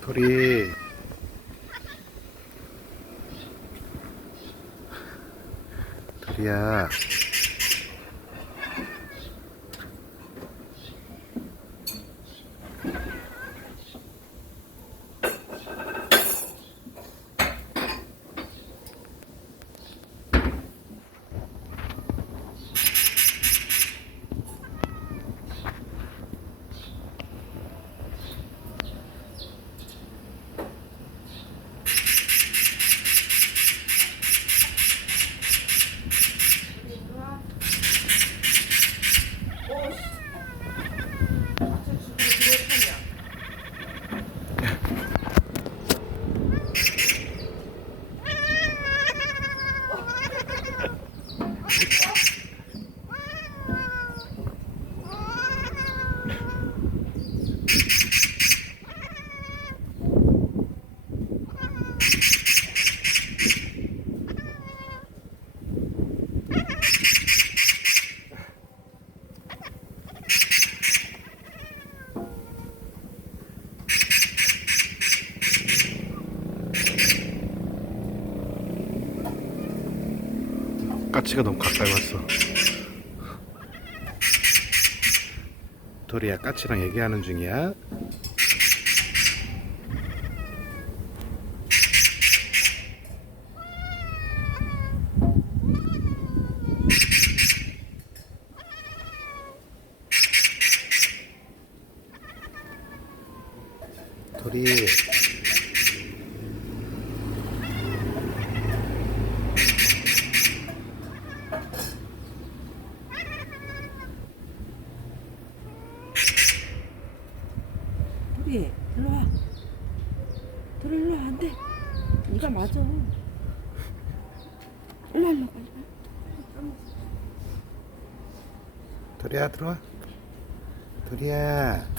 도리, 도리야. 까치가 너무 가까이 왔어. 도리야, 까치랑 얘기하는 중이야. 도리, 도리, 일로 와. 도리, 일로 와. 안 돼. 네가 맞아. 일로 와, 일로 와. 도리야, 들어와. 도리야.